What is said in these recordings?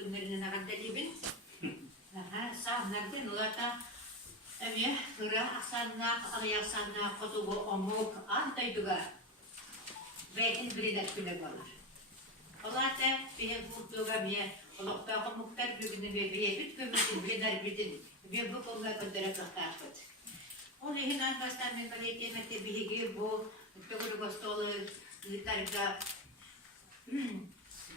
günlerinin akademinin. Sağlardan ulata evi kıra aksannak, alayaksannak, kotubu omuk, antayduga. Beytin biridat güne olur. Ulata bir kurtuğa bir oluktağı muhtar bugünün bir büt kömürün biridat bidin. Bir bu konuda kadar kahtaşıt. O lehin arkasından ben böyle yemekte bir higi bu kömür bastolu litarga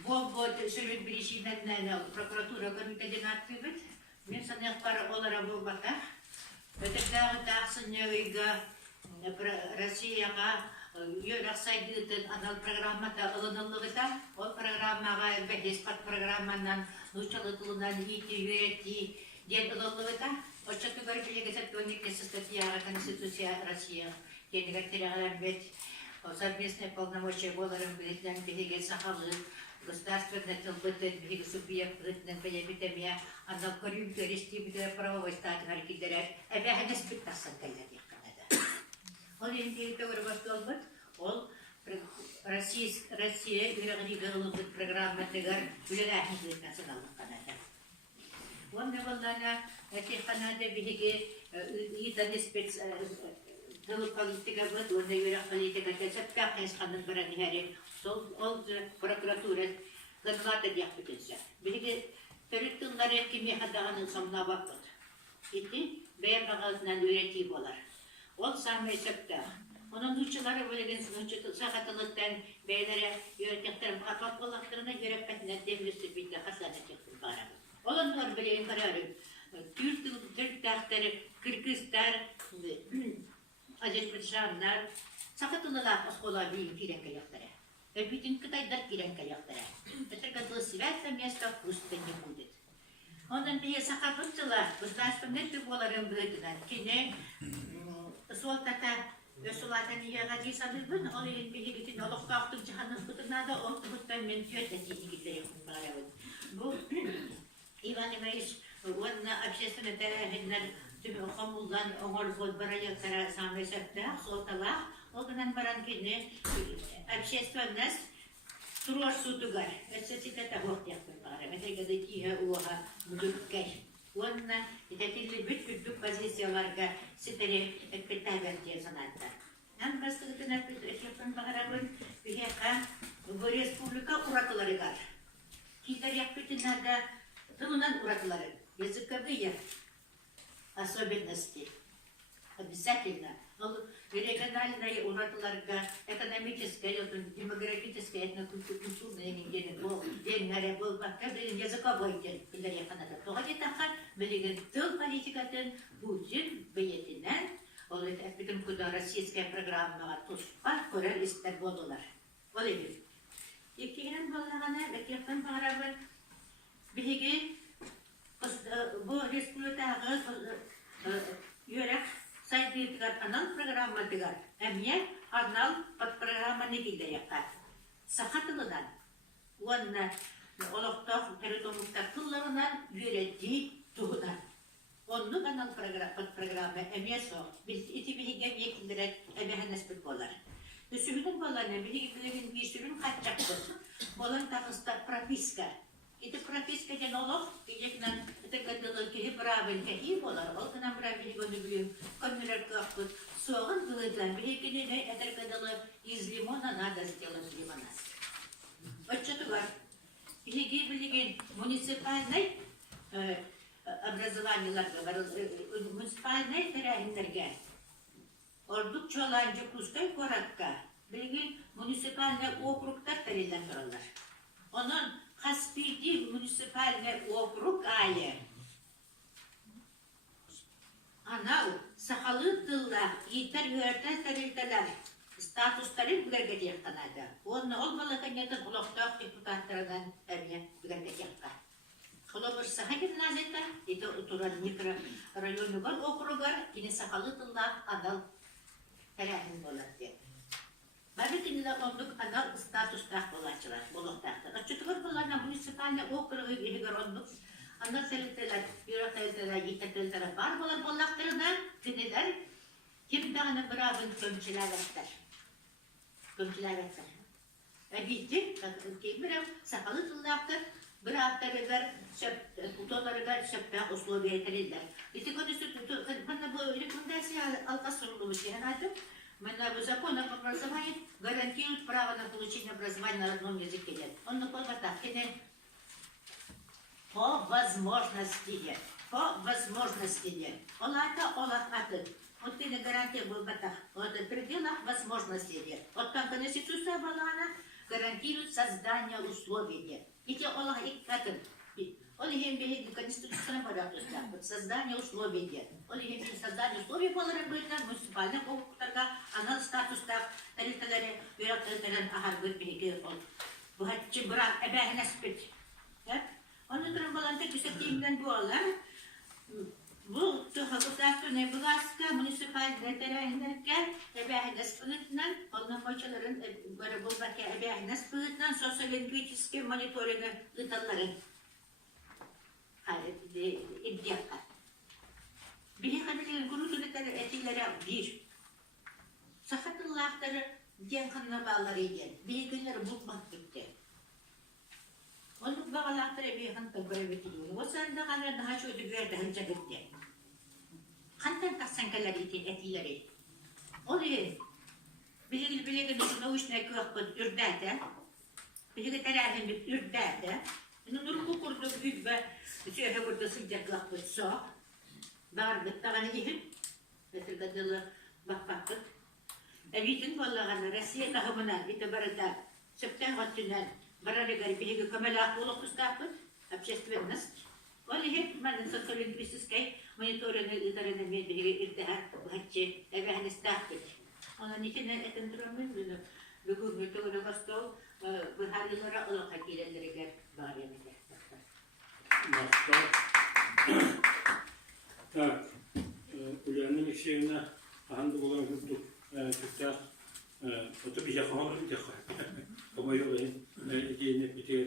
bu sürün bir işinden prokuratura komiteden aktivit. Ben sana para olarak bu bakar. Öteki dağsınca uyga Rusya'ya yörük saygıdan anal programda alınırlığı da o programda behispat programından uçalıtılından iti yüreti diye alınırlığı da o çatı görüntüye geçerken статья Конституция России генеральный бет совместное полномочия боларым билетен биге сахалы государственный тылбытын биге субъектный появитемия анал корюм терестибде правовой стат гаркидерер эбехнес биттасан келди канада ол инде төгөрбөстөлбүт ол Россия үрөгүнү программа тегер үлелахи националдык канада онда болдана эти канада биге итани спец Дылып политика быт, онда юрак политика кесеп, кахнес ханын баран хәре, ол прокуратура гыналата дияк бүтінсі. Білге төрік тыңлары кеме хадағанын самына бақпыд. Ити бәйір қағазынан өрети болар. Ол самы есепті. Onun uçuları böyle sağatılıktan beylere yönetiklerin atmak olaklarına yönetiklerine demirsi bitti, hastanı çıktım bana. Olanlar böyle inkararı, Türk dağları, Kırgızlar, Azerbaycanlar, sağatılılar oskola bir kirenke yaktara. Bütün Kıtaylar kirenke yaktara. Это свято место пусто не будет. Ondan bir sağatlıkçılar, gosударственный тюрьмаларын bölüdüler. Kine, soltata, Ösulatan yaga disanıbın, olayın bilgitin olup kalktık cihanın kutunada ortalıktan men tüyetetiğini giderim baravat. Bu Ivan Ivaniç, onun общественный tarafından tüm okumuldan oğul zol baraya kara samresepte, soltalar, oğunan baran kine общественность Turuar sutugar, necessitata hohtiaktır baravat. Metegada kiha uha mudurkay. Onunla itetili bütün pozisyalarga siteri ekpetagan diye sanatta. Hem bastığıtın ekpetagan bağırabın bir heka bu respublika urakıları var. Kiler ekpetinada tılınan urakıları. Языковые особенности. Обязательно. Региональные урокларга, экономическое, демографическое, этнокультурное негене бол, деньгаре бол, каждый языковой день, или Канада. Тогда такая, билеген тыл политикатын будет бейтинен, ол это битим куда российская программа туспа, көрер истер болдулар. Ол эбир. Икенен боллагана, бекепен барабын, билеге bu республикага yörek Saydıklar anal programı digar. Emye anal подпрограмма ne gider yakar. Sakatılıdan. Onunla olukta teritomukta kıllarından yüredi tuğudan. Onun anal подпрограмма emye so. Biz iti bilgen yekildiren emehenes bir bolar. Üsümünün bolarına bilgin bir sürün kaçaktır. Bolan takısta propiska. İti propiska den oluk. Bilginen tıkadılır ki правильно и болар. Ол кынан правильно гөнүлү көмүлөр капыт. Соğun кылыдан билгини не эдеркадылы из лимона надо сделать лимонад. Отчеты бар. Билген муниципальный образованиеларга бар. Муниципальный территория. Ордук чоланжы кускай коратка. Билген муниципальный округтар терилен туралар. Onun Kaspiydi municipalne okrug ayı. Anal, sahalı tılda, yeter yörten terilteler, statusların bügerge diyektanaydı. Onu olmalı kanyetin uloktaq deputatlarından emye bügerge diyektan. Kolomur sahagin naneta, iti oturan mikro rayonu var okrugar, yine sahalı tılda anal terahin bolar diye. Babetinde onduk anal statustak bolacılar, boloktaklar. Açıklar bolarına municipalne okrugu ilgir onduk. Anal terilteler, yürek terilteler, yitek terilteler var bolar bolaklarına tiniler. Kim dağını bırakın kömçüler etler. Kömçüler etler. Bitti, kim bırak sakalı tıllaktır. Bir haftalıgar kutularıgar şöpten условия ettirirler. İşte bana bu рекомендация алкасурулу членату, бана в законах образования гарантирует право на получение образования на родном языке. Он на по возможности. По возможности. Олахаты. Вот ты гарантия был батах. Вот в пределах возможностей. Вот там Конституция Балана гарантирует создание условий. Эти Олах и катын. Олихим беги Конституция Балана создание условий. Олихим создание условий боларын бөлінен муниципальный округтарга анал статустар тарихталары бюрократтардан ахар бөлбеги ол. Bu hacı bırak ebehine spet. Onun için balanta küçükliğimden bu olar. Bu gosударственная власть, municipal terörlerken ebehine spetinden, onun hocaların böyle bulmak ebehine spetinden sosyal-lingüistik monitoringi ıtalların iddiaklar. Bir kadının kuruluşları etileri bir. Sahatıllahları diyen kanına bağları idi. Bir günleri bulmak gitti. Onu bağlarlar bir hanım böyle bitiriyor. O sırada kadar daha çok ödüverdi hınca gitti. Kantan taksankalar etileri. Oluyor. Bilgi nauşna kıyakbı ürderde. Bilgi terahim bir ürderde. Nurku kurdu büyük ve şöyle burada sıcak kıyakbı soğuk. Bağır bitti. Bana yiyip. Mesela baktık. Evitin vallahi Rusya tahımına itibarında septen hattından bararı garip kamelak olup ustapın общественность. Onu hep madem sosyal-lingüistik monitoringi ıdarına bir irtihar hacı evahını stahtık. Onun için etin durumun bunu bugün müteveli bastol bu halilere olan hakileleri gel bari. Так, ulanın işlerine hangi olan kurduk. Türkler oturup yakamaları yakar. Ama yok yani. Yine bir